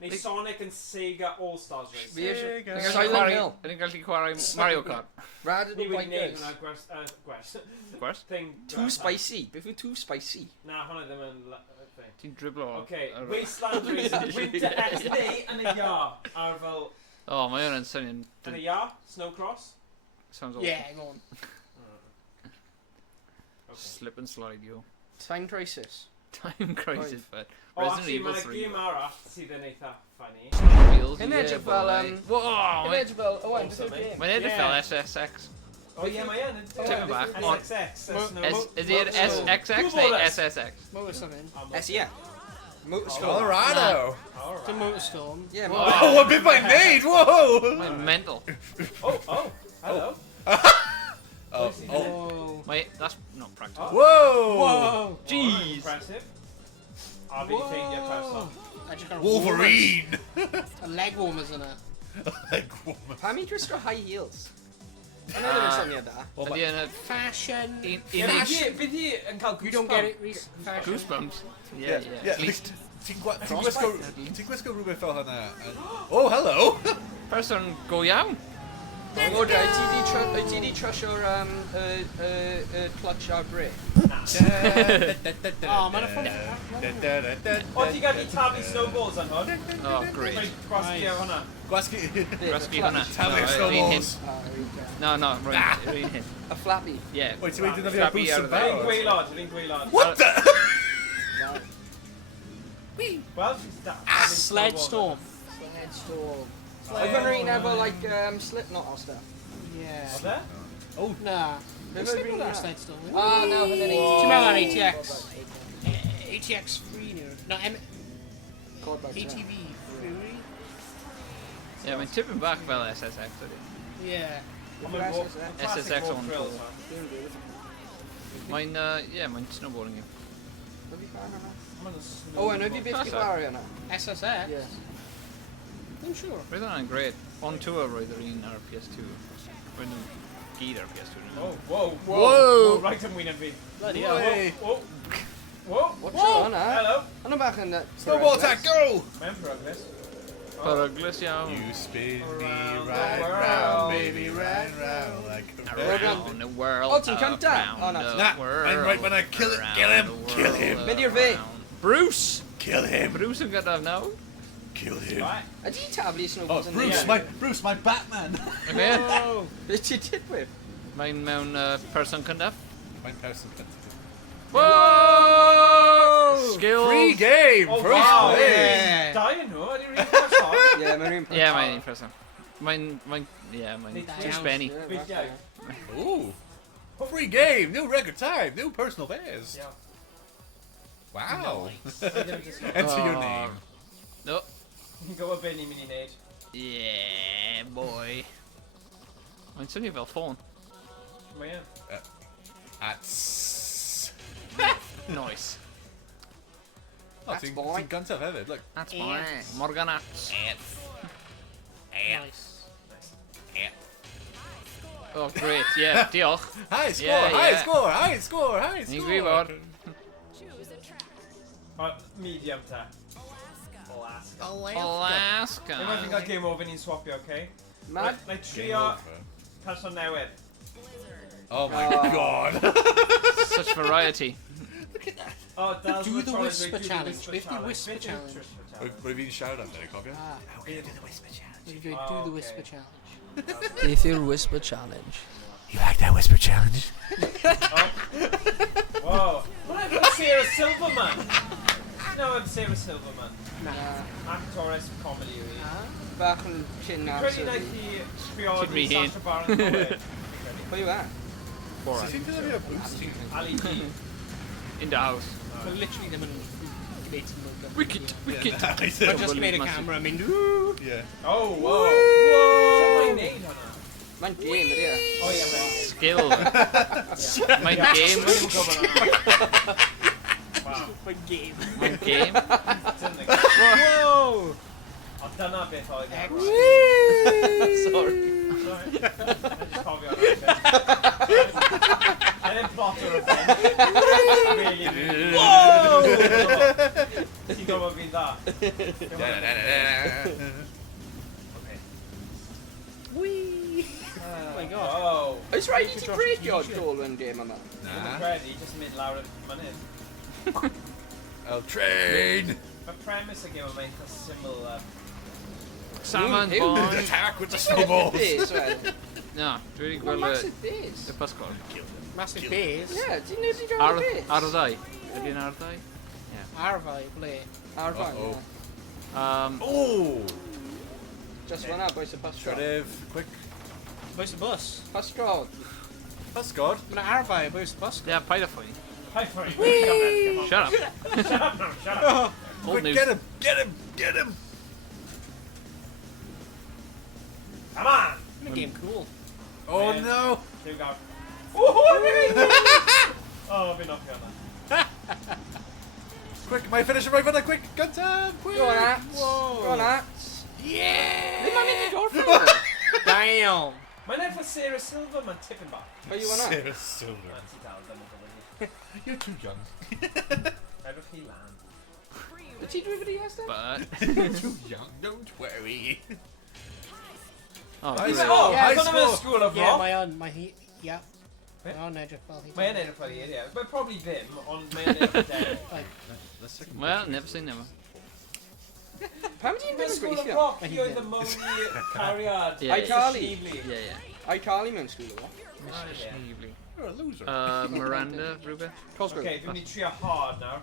Neu Sonic and Sega All-Stars Race. Silent Hill. Ydyn ni'n gallu chwarae Mario Kart. Ni wedi neud hwnna gwers. Gwers? Too spicy. Beth yw too spicy? Na, hwnna ddim yn thing. Ti'n driblo o. Okay, Wasteland Racing. Winter X Games yn y ia. Ar fel... O, mae hwnna'n swnio'n... Yn y ia? SnoCross? Sounds awesome. Yeah, go on. Slip and slide, yo. Time Crisis. Time Crisis, but... O, Resident actually, Evil mae'na 3. gêm arall sydd yn eitha funny. Yn edrych fel... Wow! Yn edrych fel... Owain, beth yw'r game? Mae'n edrych fel SSX. O ie, mae yn. Tipyn bach. SXX. Is it SXX neu SSX? Motorstorm. SEA. Motorstorm. Colorado. The Motorstorm. Yeah, Oh, what bit I made? Whoa! Mae'n mental. Oh, hello. Oh. Wait, that's not practical. Whoa! Whoa. Jeez! Impressive. I'll be ffeindio person. I just got Wolverine! a leg warmers in it. Like, woman. Pam i dwisgo high heels? Yna ddim yn syniad da. Ydy yn y... Fashion. Bydd hi yn cael You don't get it, Rhys. Fashion. Goosebumps. Yeah, at least. Ti'n gwisgo rhywbeth fel hynna? Oh, hello! Person go iawn. O, da, ti di trysio'r clutch ar brake? Oh, mae'n ffôn. O, ti gallu tabu snowballs yn hwn? Oh, great. Gwasgu o hwnna. Gwasgu... Rescue hwnna. Tabu snowballs. No, rwy'n hyn. A flappy. Yeah. Wait, ti'n wedi defnyddio boost yn Rwy'n barod? gweilod, rwy'n gweilod. What the? Wel, Sledge Storm. Sled storm. Oedd yn rhaid efo, like, Slipknot o stuff. Yeah. Oedd e? Oh, Nah. Never Slipknot really ar that. Sled Storm. Ah, no, hynny'n Ti'n meddwl ar ATX? ATX Free nhw. No, ATV Fury? Yeah, mae'n tipyn bach fel SSX ydy. Yeah. SSX on tour. Mae'n, mae'n snowboarding yw. Owain, oedd fi beth i chwarae hwnna? SSX? Yes. I'm sure. Roedd hwnna'n great. On tour roedd yr un ar PS2. Roedd nhw'n gyd ar PS2. Oh, whoa. Whoa! Right yn wyn fi. Bloody hell. Hey. Whoa. Watch hwnna. Hello. Hwnna bach yn... Snowball attack, go! Mae'n progress. Peryglis iawn. You spin me right round, baby, right round like a Around the world. Oh, ti'n canta? Oh, no. Nah, I'm right when I kill it. Kill him! Kill him! Mynd i'r fe. Bruce! Kill him! Bruce yn gyda'r nawr. Kill him! Right. Ydy tablu Oh, snowballs yn Bruce, my Batman! Oh. Beth ti'n tipwyr? Mae'n mewn person cyndaf. My person can Whoa! Skills! Free game! Oh, First wow. place! Dau yn nhw, ydy'n rili person. Ie, mae'n rhywun. Yeah, mae'n un person. Mae'n too spenny. Fideo. Ooh! Free game! New record time! New personal best! Yeah. Wow! Nice. Enter your name. No. Ni'n gwybod be ni'n mynd i wneud. Yeah, boy. Mae'n swnio fel ffôn. Mae yn. Nice. Oh, That's ti'n boy. gyntaf hefyd, look. That's boy. Morgan Ats. Nice. Oh, great. Yeah, diolch. High score, Yeah, high yeah. score, high score, high Ni'n score! gwybod. Medium ta. Alaska. Alaska. Unwaith fi'n cael game over ni'n swapio, okay? Mad? Na i trio person newydd. Oh my god! Such variety. Oh, Do the Whisper Challenge. Beth di Whisper Challenge? Rwy'n fi'n siarad am hynny, cofio? Ah. How can you do the whisper challenge? Do the okay. Whisper Challenge. Beth yw'r Whisper Challenge? You like that whisper challenge? Whoa. What about Sarah Silverman? No, I'm Sarah Silverman. Nah. Actress comedy yw hi. Bach yn chin na. Credu na i sbio Should be i hyn. Sacha Baron Cohen. Pwy yw e? Borat. Ti'n defnyddio boost? Ali G. In the house. Mae literally ddim yn gyfeitio nhw. Wicked. Mae just gwneud y camera yn mynd ww. Yeah. Oh, whoa. Sut mae'n neud hwnna? Mae'n game ydi e. Oh, ie, mae'n Skill. Mae'n game. Wow. Mae'n game. Mae'n game. Whoa! O, dyna beth oedd e. Sorry. Sorry. Just cofio hwnna. I didn't plot or a thing. Really. Whoa! Ti'n gwybod fi'n dda. Whee! Oh my god. Oh. Oes rhaid i ti breakio'r olwyn game yma? Dwi'n credu, jyst mynd lawr y mynydd. I'll train! Mae premise y game yma eitha syml. Salmon Ew. boy. Attack with the snowballs! Base, wel. Na, dwi wedi Mae'n gweld massive base. y pysgol. Massive base. Ie, ti'n neud i gael base? Ar y ddau. Ydy'n ar y ddau? Arfai, ble? Arfan, Uh-oh. ie. Oh! Just fan'na, boys y pysgod. Shreddif, quick. Boes y bus. Pysgod. That's good. Mae'n arfai, boes y bus. Yeah, paid a ffwy. Hi, sorry. Shut up. Shut up now, shut up. Old Quick, news. get him! Get him! Get him! Come on. Mae'n game cool. Oh Yeah. no! Here we go. Oh, fi'n offio hwnna. Quick, my finisher, my finisher, quick! Gun time! Quick! Go on, Ats. Whoa. Go on, Ats. Yeah! Ddim am mynd i dod ffilm. Damn! Mae'n edrych Sarah Silver, mae'n tipping back. Are you on that? Sarah Silver. Mae'n ti dal, dyma dyma. You're too young. Edrych chi lan. Wyt ti drwy fyny, Iestyn? But... You're too young, don't worry. Oh, Nice. great. Oh, Yeah, I've gone score. to School of Yeah, Rock. mae on, mae hi... Yeah. Be? Mae on edrych fel hi. Mae'n edrych fel hi, ie. But probably ddim, ond mae'n edrych dead. Well, never say never. Pam ti'n Mae'n mynd yn School of gweithio? Rock, hi oedd y mowni cariad. Yeah. iCarly. Yeah, yeah. iCarly mewn sgwil o. Mr. Schneebly. You're a loser. Miranda, rhywbeth? Cosgrove. Okay, fi'n mynd i trio hard nawr.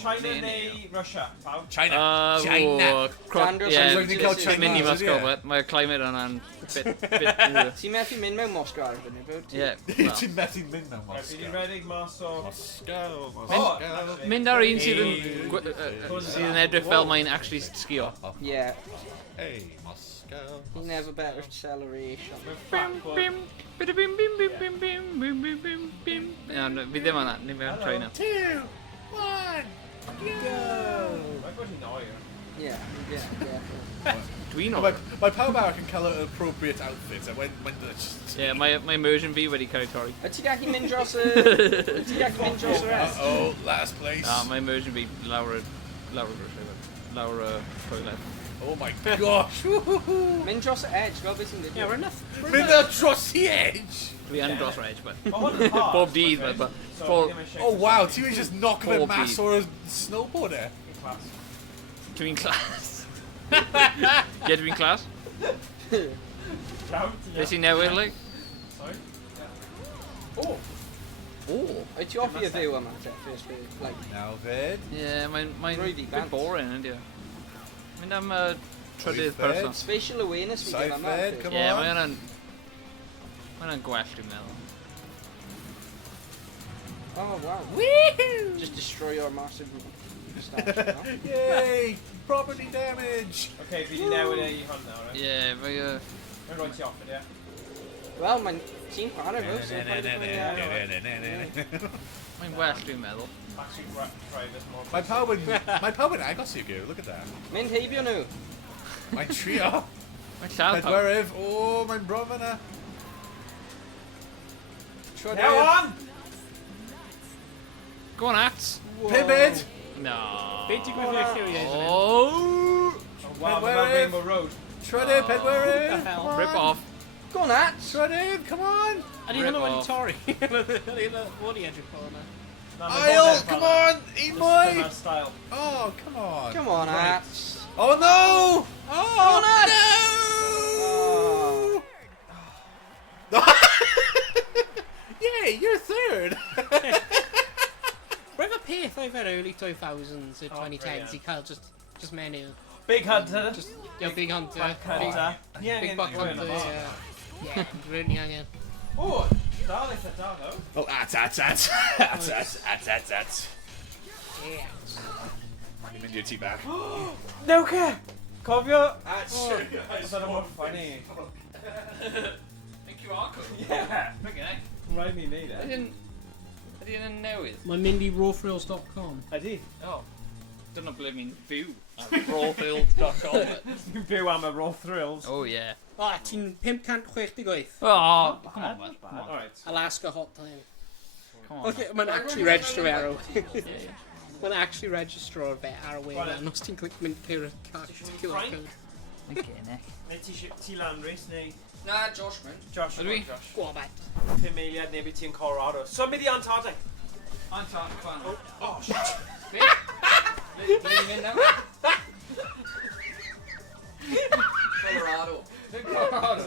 China neu Russia, pawb? China. China. Sanders Yeah, and China. just mynd i Moscow, Yeah. but mae'r climate yna'n bit... Ti'n methu mynd mewn Moscow ar fyny, bwyd? Yeah, well. Ti'n methu mynd mewn Right, fi'n Moscow. redig mas o... Moscow, Oh, Moscow. actually. Mynd ar un sydd yn edrych fel mae'n actually sgio. Yeah. Hey, Moscow. He never better acceleration. Bim, bim, bida bim, bim, bim, bim, bim, bim, bim, bim, bim. Iawn, fi ddim yna, ni mewn troi na. 2, 1, go! Mae'n bod hi'n oer. Yeah, yeah, yeah. Dwi'n o. Mae pawb arall yn cael yr appropriate outfit, a when just... Ie, mae immersion fi wedi cael ei torri. Wyt ti'n gallu mynd dros y... Wyt ti'n gallu mynd dros y rest? Uh-oh, last place. Mae immersion fi lawr y toilet. Oh my gosh! Woohoo! Mynd dros y edge, fel beth sy'n Yeah, dweud. we're enough. Mynd ar dros the edge! Dwi yn dros reg, but... Mae hwn yn hard. Bob dydd, but... So, for- fi ddim eisiau- Oh wow, ti wedi just knock him Pob mas dydd. o'r snowboard e? Fi'n class. Dwi'n clas. Ie, dwi'n clas. Ciao, ti Be sy'n newid, like? Sorry? O! Wyt ti offi y fyw yma, te, first fyw? Like, Now fyd. Ie, mae'n Rwydd i bit bant. boring, yndi o. Mynd am trydydd Wyth person. spatial awareness fi Saith gen yma. fed, first. come Ie, on. mae hwnna'n... Mae hwnna'n gwell, dwi'n meddwl. Oh, wow. Woohoo! Just destroy your massive stash, you know? Yay! Property damage! Okay, fi di newid e i hwn nawr, Ie, mae... Mae'n rhoi ti off ydi, ie? Wel, mae'n ti'n chwarae fo, so Mae'n well, dwi'n meddwl. Taxi drivers more. Mae pawb yn agos i'w gyw, look at that. Mynd heibio nhw. Mae'n trio. Mae'n lladd pawb. Pedwerydd, o, mae'n bron fyna. Now on! Go on, Ats. Pibid! No. Be ti'n gweithio lliw i eisen? Oh! Wow, mae fel Rainbow Road. Shredded, What Pedwerydd! the hell? Rip off. Go on, Ats. Shredded, come on! Ydy hwnna Rip wedi off. torri? Ydy hwnna wedi edrych fel hwnna? Na, mae Aisle, bob come fel on! Un Just mwy! dyna'r style. Oh, come on. Come on, Ats. Oh no! Oh, No! Yay, you're third! Roedd y peth oedd yr early 2000s, y Oh, 2010s, brilliant. i cael just menu. Big Hunter. Just, yeah, Big Hunter. Black Hunter. Yeah, Big Buck Hunter, yeah. Yeah, really angen. O, dal eitha dal, no? Oh, at. Yeah. Ni'n mynd i'r tŷ bach. No care! Cofio? Oedd yna mor funny. Thank you, Arco. Yeah! Okay. Rhaid ni neud e. Ydy hyn yn newydd? Mae'n mynd i rawthrills.com. Ydi. Oh. Dyna ble mi'n fyw. Rawfield.com. Dwi'n byw am y Raw Thrills. Oh, yeah. O, ti'n 568. Oh, come on, man. Come on. Alright. Alaska Hot Time. Come on. Okay, mae'n actually registro fe ar ôl. Mae'n actually registro fe ar ôl yn os ti'n mynd clear y QR code. Okay, Nick. Neu ti lan Rhys, neu... Na, Josh mynd. Josh. Ydw i? Gwobet. 5 eiliad neu beth ti'n Colorado. So mynd i Antarctic. Antarctic fan. Oh, shit. Ble ni'n mynd nawr? Colorado. Colorado.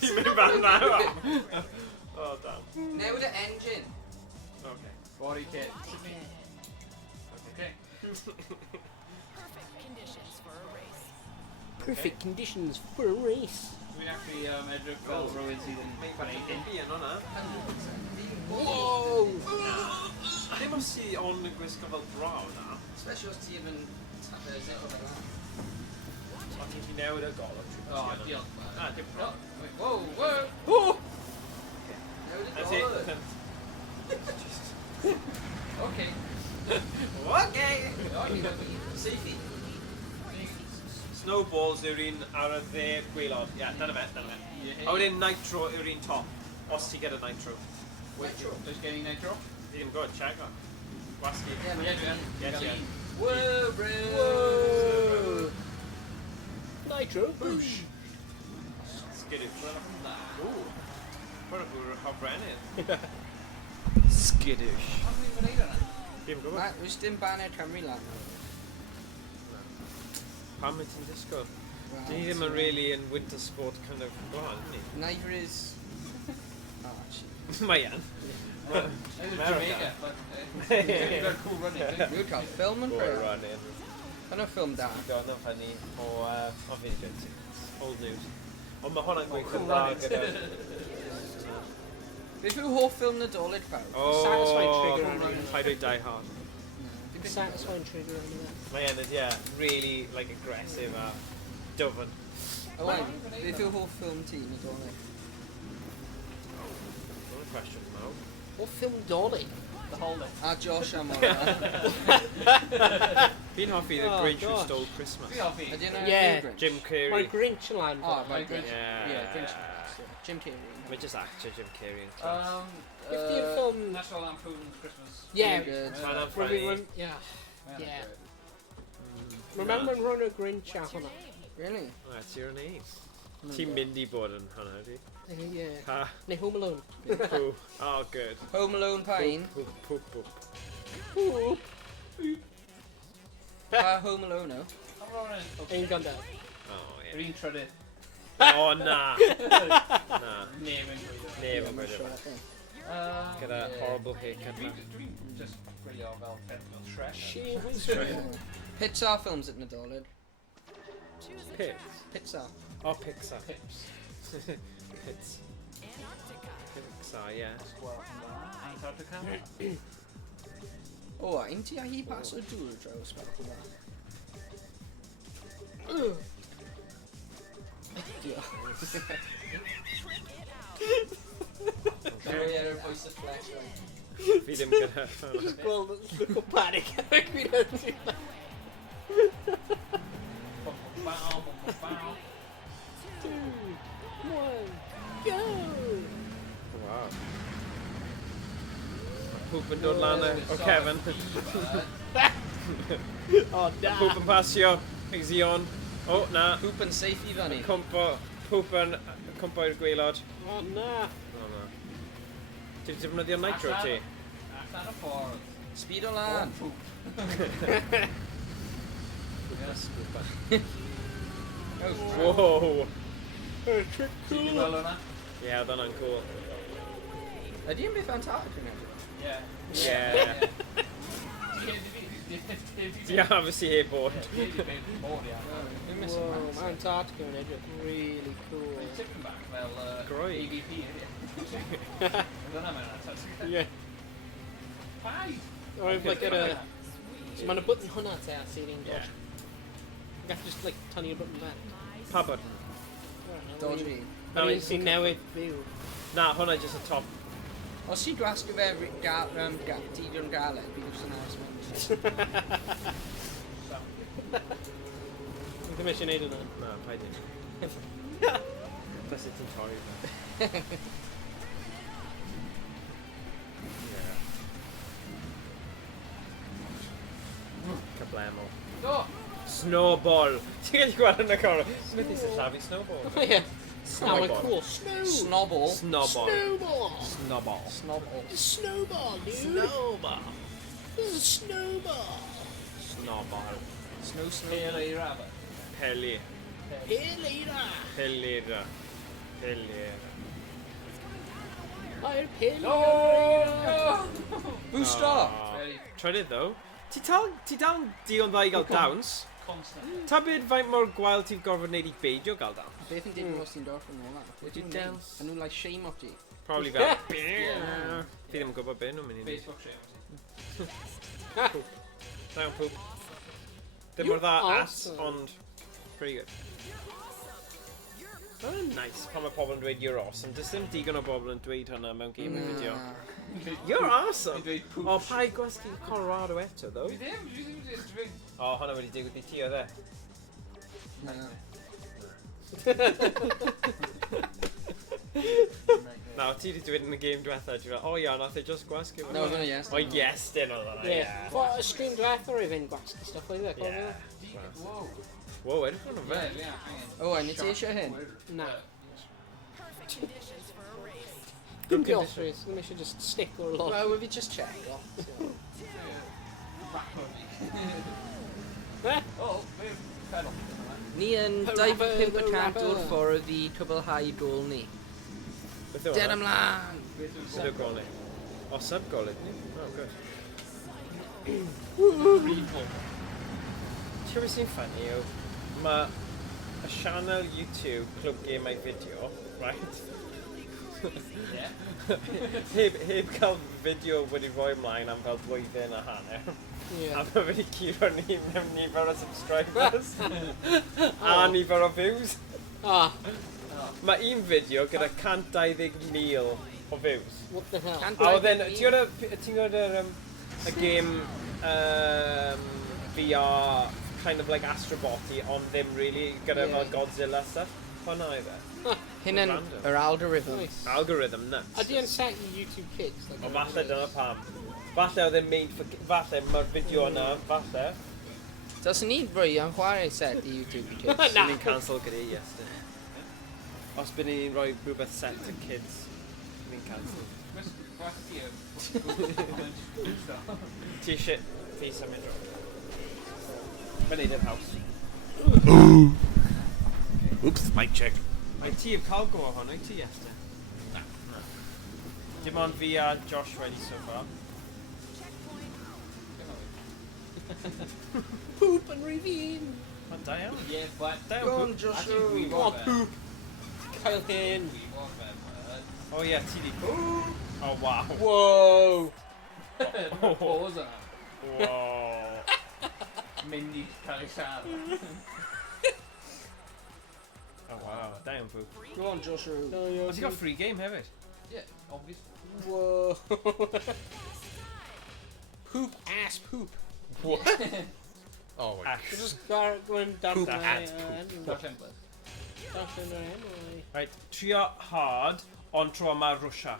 Ti'n mynd fan na, oh, damn. Newid y engine. Okay. Body kit. Okay. Perfect conditions for a race. Dwi'n actually edrych fel rhywun sydd yn gwneud Fi yn hwnna. Whoa! Dim os ti on yn gwisgo fel braw na. Especially os ti yn zico fel yna. O ti'n ti newid y golwg. O, diolch. Ah, dim Oh, braw. wait, whoa, whoa! Oh! Newid y That's it. golwg. Okay. Okay. O, ni wedi. Safety. Snowballs yw'r un ar y dde gwylod. Ie, dyna fe, dyna fe. A wedyn nitro yw'r un top. Os ti gyda nitro. Nitro. Does gen i nitro? Ddim good, check on. Gwasgu. Yeah, Ie, dwi yn. Ie, ti yn. Whoa, bro. Whoa! Nitro. Boosh. Skiddish. Na. Ooh. Pwyr o gwr o brenin. Skiddish. Ond dwi'n gwneud yna? Dim gwybod. Na, wys dim banner Cymru lan. Pam wyt ti'n disgo? Dyn ni ddim yn really yn winter sport kind of glan, ni? Neither is... Oh, shit. Mae yn. It's America. Jamaica, but they're cool running. Dwi'n cael ffilm yn Go bryd. running. Yna ffilm da. Gone yn ffynnu o fideo ti. Old news. Ond mae hwnna'n gweithio cool dda running. gyda... Beth yw hoff ffilm Nadolig pawb? Satisfying O, trigger on it. paid o'i die hard. Satisfying trigger on it. Mae yn, yeah, really like aggressive a dwfn. Owain, beth yw hoff ffilm ti Nadolig? Not a question now. What film Dolly? The Holding. A Josh am o'na. Fi'n hoffi The Oh, Grinch Who gosh. Stole Christmas. Fi hoffi. Ydy yna Yeah. Grinch? Jim Carrey. Mae Grinch yn lan. Oh, Mae right, Grinch. Grinch. Yeah. Yeah, Grinch. Jim Carrey. Mae just actor Jim Carrey yn class. Beth di'r ffilm... National Lampoon's Christmas. Yeah. Very good. Mae'n am Really, ffynnu. yeah. Mae'n Yeah. great. Remember run a Grinch a hwnna? Really? O, ti'n rhan un. Ti'n mynd i bod yn hwnna, ydi? Yeah. Ha, Neu Home Alone. poo. Oh, good. Home Alone Pine. Poop, poop, poop. Whoop. Pa Home Alone now? Ein ganda. Oh, Yr yeah. un trydydd. Oh, na. Na. Neb yn gwylio. Neb yn gwybod yma. Gyda horrible haircut na. Dwi'n just gwylio fel ffilm Shrek. Shit. Pixar films at Nadolig. Pits? Pixar. Oh, Pixar. Pips. Pits. Pixar, yeah. Antarctica. O, un ti a hi pas o dŵr draws fel hwnna? Sorry, ar y voice of flesh. Fi ddim gyda hwnna. Gweld, look o panic ar y gwirionedd ti. Go! Wow. Mae poop yn dod lan o Kevin. Oh, da. Poop yn pasio. Ag Zion. O, na. Poop yn safe i fanny. Cwmpo. Poop yn cwmpo i'r gwaelod. Oh, na. O, na. Ti'n defnyddio nitro ti? Allan y ffordd. Speed o lan. Wow. Trick Ti'n cool. gweld hwnna? Ie, oedd hwnna'n cool. Ydy yn beth Antarctica yn edrych? Ie. Ie. Ti hafes i heb bod. Dwi'n mis Whoa, yma. mae Antarctica yn edrych really cool. Tipyn bach fel Groi. AVP. Dyna mae'n Antarctica. Yeah. Pai! Or like at a... So mae'n button hwnna te a sy'n un Ie. dodge. Gall just like tynnu'r button back. Pa bod? Dodgy. Na, Yr un sy'n newid fyw. Na, hwnna jyst y top. Os ti'n gwasgu fe digon galed, bydd wrth yn aros mynd. Dwi'n ddim eisiau neud hwnna. Na, paid i. Bys i ti'n torri fe. Blemol. O! Snowball. Ti'n gallu gweld yn y cor? Ti'n meddwl sy'n llafu snowball? Ie. Now Snowball. we're cool. Snow. Snobble. Snowball. Snowball. Snowball. Snobble. Snowball, dude. Snowball. Snowball. Snowball. Snow. Peli. Pelera. Pelera. Pelera. Mae'r pelera. Booster. Trydydd ddo. Ti dal digon dda i gael dawns. Ta byd faint mor gwael ti'n gorfod wneud i beidio gael dawns? Beth yn dweud os ti'n dorf yn ôl? Would you dance? Yn nhw'n like shame o ti. Probably fel. Fi ddim yn gwybod beth nhw'n mynd i wneud. Down poop. Ddim mor dda as, ond pretty good. Mae'n nice pan mae pobl yn dweud you're awesome. Does ddim digon o bobl yn dweud hwnna mewn game fideo. You're awesome! O, pa i gwasgu Colorado eto, ddo? Fi ddim jyst dweud. O, hwnna wedi digwydd i ti o dde. Na, o ti wedi dweud yn y game diwetha, ti'n fel, o ia, nath e just gwasgu. No, hwnna Iestyn. O, Iestyn oedd hwnna, ie. Wel, y stream diwethaf i fynd gwasgu stuff oedd e, Ie. Wow. Wow, edrych hwnna fe. Owain, i ti eisiau hyn? Na. Dim diolch, Rhys. Ddim eisiau just stick o'r lot. Wel, fi just check. Ni yn 25% o'r ffordd i cwblhau gol ni. Beth yw Der hwnna? ymlaen! Beth yw gol ni? O, sub-gol ydyn ni? O, good. Ti'n gwybod sy'n ffynnu yw, mae y sianel YouTube Clwb Gemau Fideo, right? heb cael fideo wedi rhoi ymlaen am fel blwyddyn a hanner. A mae wedi curo ni mewn nifer o subscribers a nifer o views. Mae un fideo gyda 120,000 o views. What the hell? A oedd ti'n gwybod y game VR kind of like Astrobot-y, ond ddim really gyda fel Godzilla stuff. Hwna i fe. Hyn yn yr algorithm. Algorithm nuts. Ydy yn set i YouTube Kids? O falle dyna pam. Falle oedd e'n made for... Falle mae'r fideo yna, falle. Dylsyn ni roi YnChwarae set i YouTube i kids. Bydd ni'n cancel gyda Iestyn. Os bydd ni'n rhoi rhywbeth set to kids, ni'n cancel. Ti eisiau fi symud rhywbeth? Mae'n neud yr haws. Oops, mic check. Mae ti yn cael go o hwn, wyt ti Iestyn? Na. Dim ond fi a Josh wedi so far. Poop and ravine! Mae'n da iawn. Yeah, but Da Go iawn. on, Joshua. Go on, poop! Cael hyn! O ie, ti di... O, waw. Whoa! Pause yna. Wow. Mynd i cael ei siarad. Oh wow, da iawn pŵ. Go on, Joshua. O, ti'n cael free game hefyd? Yeah, obviously. Whoa! Poop ass poop! Oh my Ash. Just going down Poop my at Darllen blwydd. Right, trio hard, ond tro yma Russia.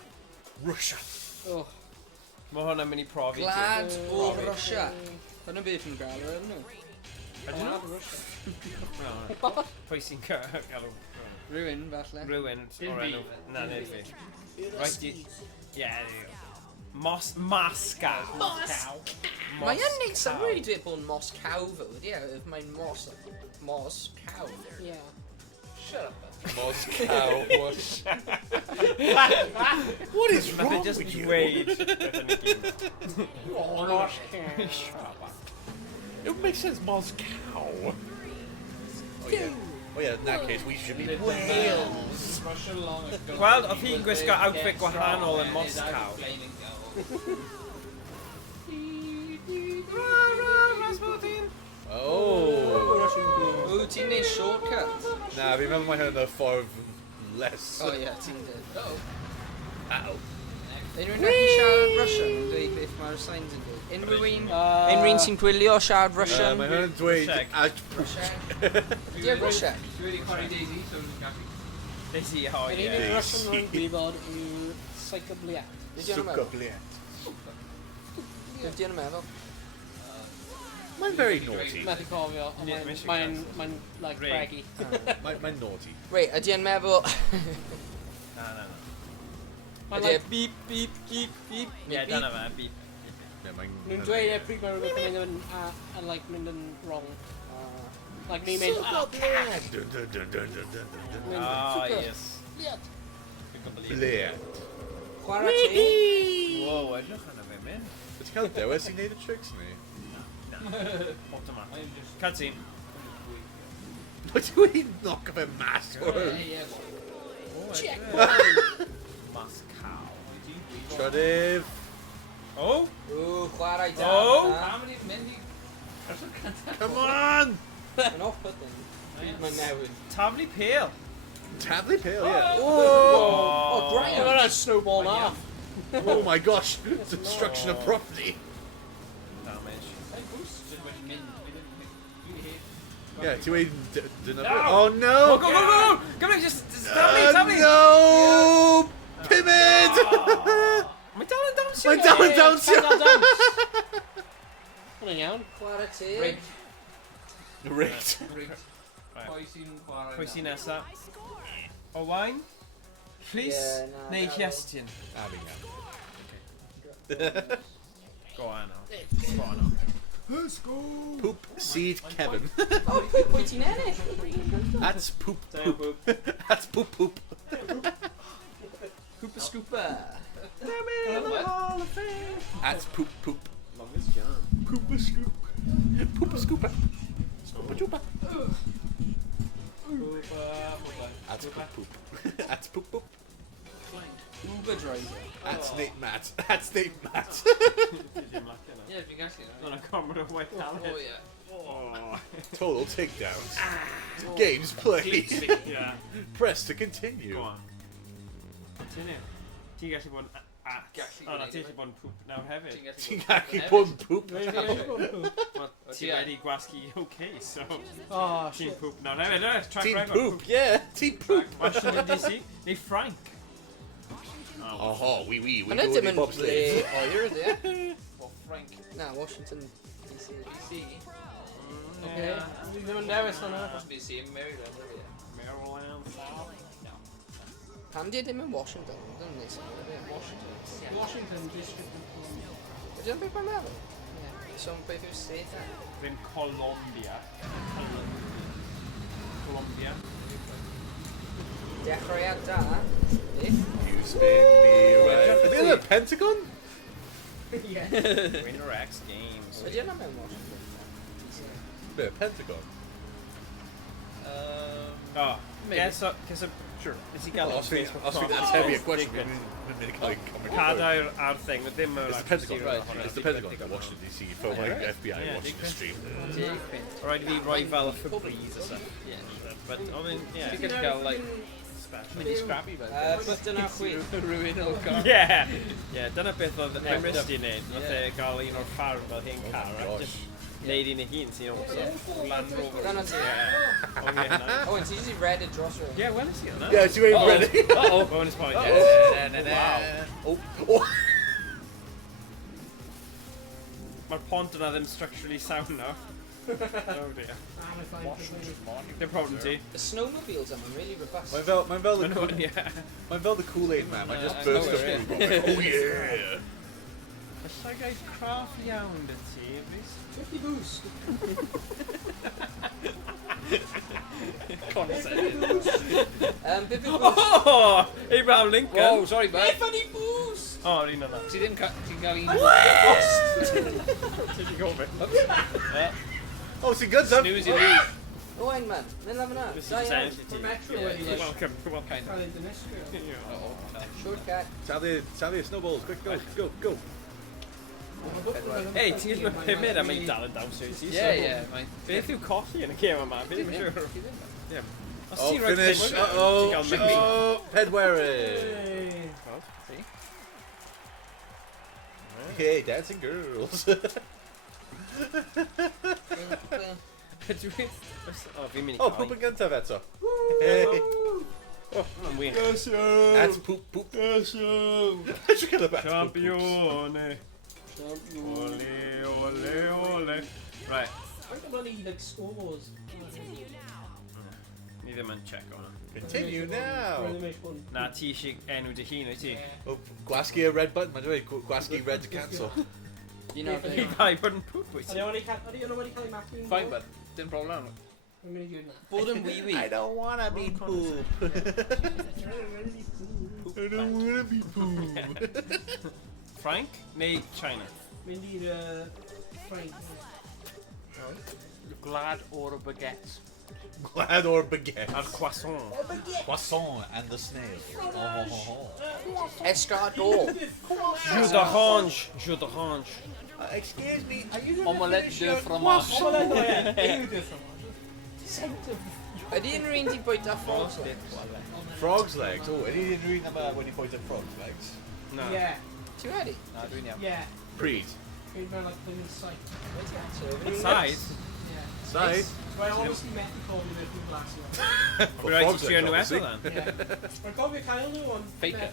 Russia. Oh. Mae hwnna'n mynd i profi ti. Glad o Russia. Hwna'n beth yn gael o'r enw. Ydyn nhw? Pwy sy'n cael Rhywun, falle. rhywun o'r enw? Na, nid fi. Right, ie, there you go. Moscow. Mae yn neud symud i dweud bod yn Moscow fod, ie, mae'n Moscow. Yeah. Shut up, man. Moscow. What is Nath e wrong just with you? dweud beth yn y gym. It makes sense, Moscow. Oh yeah, in that case, we should be Wales. Russia long ago. Gweld, oedd hi'n gwisgo outfit gwahanol yn Moscow. Oh. O, ti'n neud shortcut? Nah, fi'n meddwl mae hyn yn y ffordd less. O ie, ti'n dweud. Ow. Unrhyw un gallu siarad Russian yn dweud beth mae'r signs yn dweud. Unrhyw un sy'n gwylio siarad Russian? Mae hyn yn dweud... Russian? Diolch Russian. Dwi wedi chwarae Daisy, so dwi'n gallu. Nes i, o Yr ie. unig Russian rwy'n gwybod yw Psychobliat. Be di o'n meddwl? Sukabliat. Be di o'n meddwl? Mae'n very naughty. Methu cofio, ond mae'n like craggy. Mae'n naughty. Wait, ydy yn meddwl... Na. Ydy e beep, beep, beep, beep, Ie, dyna fe, beep. Nhw'n dweud e pryd mae'n rhywbeth yn mynd yn wrong. Like ni'n mynd... Oh, yes. Bliad. Chwarae ti? Wow, edrych yna fe, mynd. Ydy cael dewis i wneud y tricks ni? Automatic. Cutscene. Dwi'n knock fe mas o'r... Moscow. Trydydd. Oh! Ooh, chwarae da. Oh! Come on! Yn off ydyn. Mae'n newid. Taflu pêl. Tablu pale, yeah. Oh, great. Mae'n rhaid snowball na. Oh my gosh, destruction of property. Damage. Yeah, ti weid dyna... Oh no! Go! Come on, just taflu! No! Pimid! Mae dal yn dawnsio! Mae'n dal yn dawnsio! Hwna'n iawn. Chwarae ti? Rigged. Pwy sy'n nesa? Owain? Rhys? Neu Iestyn? A fi'n gael. Go on now. Let's go! Poop seed Kevin. Oh, poop, pwy ti'n ennill? That's poop. Damn poop. That's poop poop. Poopa scooper. That's poop poop. Longest jump. Poopa scoop. Poopa scooper. Scoopa choopa. That's poop poop. That's poop poop. Uber driver. That's Nate Matt. That's Nate Matt. Ie, fi'n gallu. Dyna comrade o white talent. Oh, ie. Total takedowns. Games played. Yeah. Press to continue. Go on. Continue. Ti'n gallu bod yn... O, na, ti'n gallu bod yn poop nawr hefyd. Ti'n gallu bod yn poop. Ti wedi gwasgu OK, so... Oh, Ti'n shit. poop nawr hefyd, track Team record. poop, yeah. Team poop. Washington DC? Neu Frank? Oh, we Hwna dim yn ble oer, ydy e? Frank. Na, Washington DC. Okay. Ni ddim yn dewis hwnna. DC in Maryland, ydy e? Maryland, South? Pam di e ddim yn Washington? Dyna nes i. Washington District of Columbia. Ydy o'n beth mae'n meddwl? Ie. So, beth yw'r state e? Ddim Colombia. Colombia. Dechreuad da. Di? You spin me right. Ydy hwnna Pentagon? Winter X Games. Ydy hwnna mewn Washington? Be, Pentagon? Oh, guess sure. Nes i gael Os fi that's heavy a question, mae'n mynd i cael ei cymryd. Cadair ar thing, with ddim yn... It's the Pentagon, right? It's the Pentagon that Washington DC. Phone my FBI watching the stream. Rhaid fi roi fel y Febreze o stuff. But, I mean, yeah. Ti'n gallu cael, like, Special. mini scrappy fel. But dyna chwi. Rhywun o'r car. Yeah! Yeah, dyna beth oedd Emrys di wneud. Nath e gael un o'r ffarm fel hyn car. Just neud un i hun sy'n awesome. Land Rover. Dyna ti. Oh, and ti jyst i reddit dros rhywun. Yeah, well, is he on that? Yeah, ti'n weid ready? Uh-oh. Bonus point, yeah. Oh. Mae'r pont yna ddim structurally sound now. Oh dear. No problem, T. The snowmobiles yma, really robust. Mae'n fel the Kool-Aid man, mae'n just burst of food. Oh yeah! Alla gael craft iawn dy ti, Rhys? 50 boost. Beth yw'r boost? Oh! Abraham Lincoln! Whoa, sorry, bud. Funny boost! Oh, un o'n that. Ti ddim ti'n cael un... Did you go for it? Oh, it's a good stuff. Snooze i fi. Owain, man. Mynd laf yna. This is essentially T. Welcome. Kind of. Shortcut. Tally the snowballs, quick, go. Hey, ti'n gallu bod pumid am ei dal yn dawnsio i ti? Yeah, mate. Beth yw colli yn y gêm yma? Beth yw'n siŵr? Os Oh, ti'n rhoi finish. pumid, ti'n gael mini. Oh, head wearing. See? Hey, dancing girls. Oh, fi'n mynd i Oh, cael poop yn gyntaf eto. Hey. Oh, yn wir. That's poop. Dwi'n cael y bat. Champione. Ole. Right. Faint o money, like, scores. Ni ddim yn check o hwnna. Continue now. Na, ti eisiau enw dy hun, wyt ti? Oh, gwasgu y red button, mae'n dweud. Gwasgu red to cancel. You know, I bai bod yn poop, wyt ti? Ydy hwnna wedi cael ei magu? Fine, but dim problem. Mae'n mynd i gwneud na. bod yn wee-wee. I don't wanna be poop. I don't wanna be poop. Frank neu China? Mynd i'r Frank. Glad o'r baguette. Glad or baguette. A'r croissant. Croissant and the snail. Escargot. Jus d'orange. Jus d'orange. Excuse me, are you Omelette de fromage. Ydy unrhyw un di bwyta ffrogs? Frog's legs? Oh, ydy unrhyw un yma wedi pointed frog's legs? Na. Yeah. Ti wedi? Na, dwi'n iawn. Yeah. Pryd? Dwi'n meddwl like ddim yn sight. Saith? Yeah. Saith? Well, I obviously met the call me with glasses. Fi rhaid ti trio nhw eto then? Yeah. Mae'n cofio cael nhw ond... Fake it.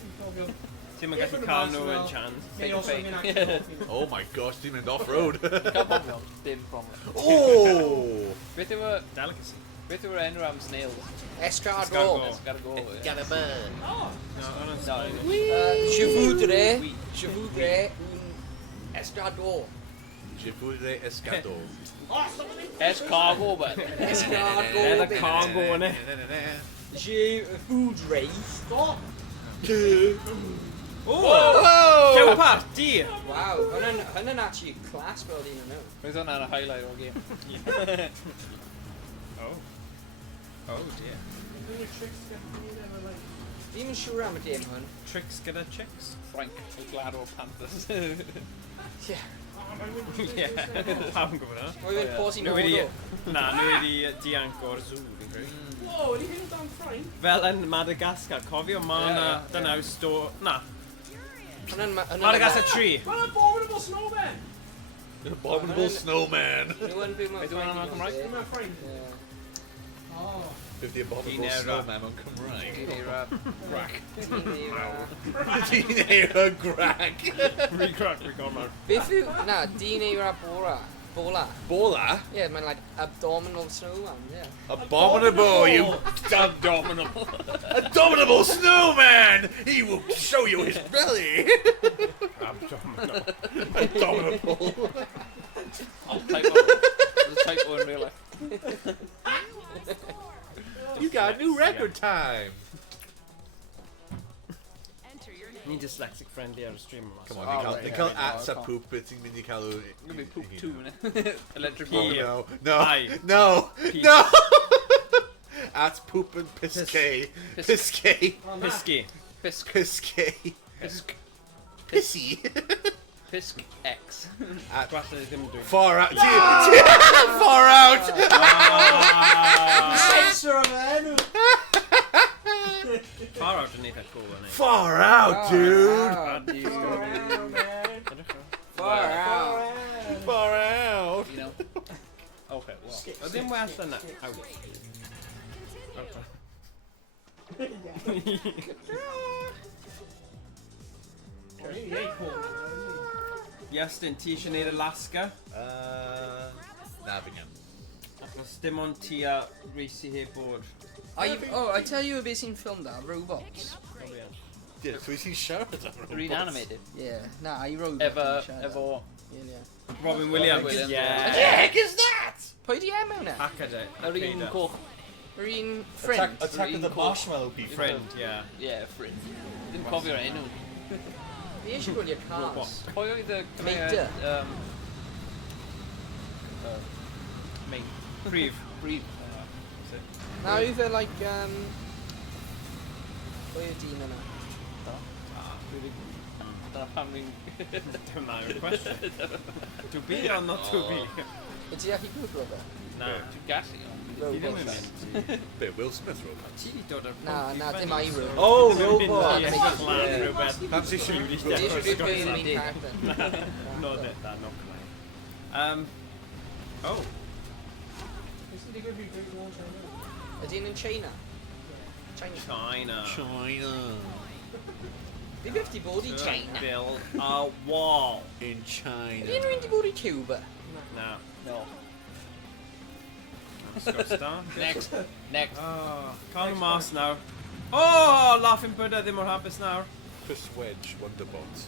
Ti'n mynd gallu cael nhw yn chance. Neu os yn mynd actually. Oh my gosh, ti'n mynd off-road. Cael problem. Dim problem. Oh! Beth yw Delicacy. Beth yw'r enw am snails? Escargot. Escargot. Get a bird. No, hwnna'n No. Je voudrais un escargot. Je voudrais escargot. Escargot, but. Escargot. Edda cargo yn e. Je voudrais. Stop! Llew party! Wow, hwnna'n actually class fel dyn nhw. Roedd hwnna'n a highlight o'r game. Oh. Oh dear. Fi'n yn siŵr am y dim hwn. Tricks gyda chicks? Frank, y glad o'r Panthers. Yeah. Ie. Pam gwybod hwnna? Mae fe'n posi Nhw nôl wedi... o. Na, nhw wedi dianc o'r zoo, fi'n credu. Whoa, wedi mynd dan Frank? Fel yn Madagascar, cofio ma na... Dyna yw sto... Na. Madagascar 3. Mae'n abominable snowman! Abominable snowman. Nhw yn byw mewn Beth yw hwnna'n Cymraeg? Mae'n Frank. Oh. With the abominable snowman on Cymraeg. Dwi'n ei grac. Dyn eira grac. Recrack, we got mar. Beth yw... Na, dyn eira bola. Bola? Yeah, mae'n like abdominal snowman, yeah. Abominable, you Abdominal. abominable snowman! He will show you his belly. Abdominal. Abominable. I'll type one in real life. You got a new record time. Ni dyslexic friendly ar y stream yma. Come on, Oh, ni'n right, cael yeah. ats a poop, beth ti'n mynd i cael o... Gonna be poop 2, ne? Electric Oh, boogaloo. no, Aye. no, Peace. no! At poop and piskay. Piskay. Pisky. Pisk. Piskay. Pisk. Pissy. Pisk X. At Gwalla ddim yn dweud. far out. Far out! Censor am enw! Far out yn eitha cool yn ei. Far out, dude! Far out. Far out! You know? Okay, well. O ddim well yna. Out. Iestyn, ti eisiau neud Alaska? Na, fi'n iawn. Os dim ond ti a Rhys i heb bod. I tell you beth sy'n ffilm da, robots. Ie, pwy sy'n siarad am robots? Reanimated. Yeah, na, I robot. Efo... Yeah. Robin Williams. Williams. Yeah. The heck is that? Pwy di em mewn e? Hackad e. Yr un coch. Yr un ffrind. Attack of the Marshmallow People. Friend, yeah. Yeah, Flint. Dim cofio'r enw. Fi eisiau gwylio cars. Robot. Pwy oedd y... Mater. Main. Prif. Brif. Na, yw fe like, pwy yw dyn yna? Dyna pam ni'n... Dyma yw'r question. To be or not to be? Ydy allu gwybod fe? Na. Dwi'n gallu, ond... Fi ddim yn mynd. Be, Will Smith robot? Ti di dod ar Na, dim I robot. Oh, robot! robot! Plan rhywbeth. Pam sy'n siŵr? Fi eisiau gwybod yn un Di. character. No, that, not Cymraeg. Oh. Ydy yn China? China. China. China. Fi beth di bod i China? Build a wall. In China. Ydy unrhyw un di bod i Cuba? Na. No. Star. Next. Next. Oh, Conor Moss now. Oh, Laughing Buddha ddim mor hapus nawr. Chris Wedge, Wonderbot.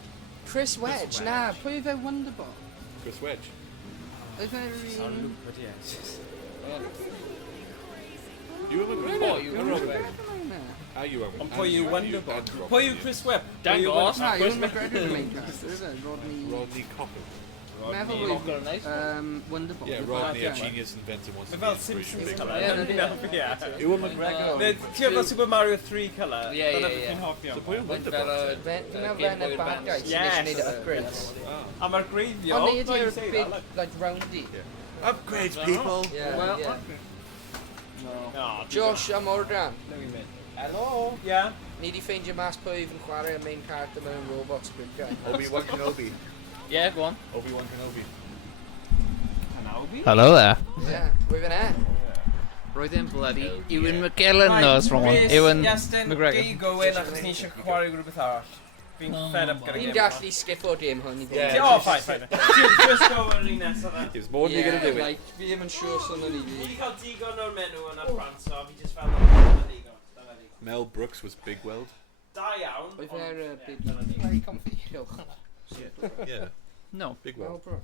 Chris Wedge, na, pwy yw fe Wonderbot? Chris Wedge. Yw fe Sorry, rhywun... Luke, but yes. Ewan McGregor. A Ewan. Ond pwy yw Wonderbot? Pwy yw Chris Webb? Dangos. Na, Ewan McGregor yn main cast, yw fe? Rodney Coppin. Meddwl nice. Wonderbot. Yeah, Rodney, a genius inventor, wants to Mae fel make Bruce Simpsons big. colour. Yeah, Ewan McGregor. Ti'n fel Super Mario 3 colour? Yeah. Fi'n hofio. So pwy yw Mae'n fel Wonderbot? Dwi'n meddwl fe'n y bad guy sy'n Yes. neud upgrades. A mae'r greiddio. Ond nid Oh, you yw'r say big, that, like, roundy. Upgrades, people! Yeah, Well, yeah. Oh, Josh am Morgan, Hello. Yeah. ni di ffeindio mas pwy fy'n chwarae y main character mewn Robot Squid Guy. Obi-Wan Kenobi. Yeah, go on. Obi-Wan Kenobi. Kenobi? Hello there. Yeah, pwy fy'n e? Roedd e'n bloody Ewan McGillen nos from one. Ewan Iestyn, McGregor. gei gywyn achos ni eisiau chwarae rhywbeth arall. Fi'n fed up gyda Ni'n gêm gallu skip o dim hwn i fi. Yeah. Oh, fine. Ti'n just go ar un nesaf na. There's more than you're gonna do it. Like, fi ddim yn siŵr sy'n yn i Fi fi. wedi cael digon o'r menw yn ar Franso, fi just fel dyna digon. Mel Brooks was Big Weld. Da iawn. Oedd e'r big... Dyna digon. Very comfy. Diolch. Yeah, No. Big Well, Weld. bro.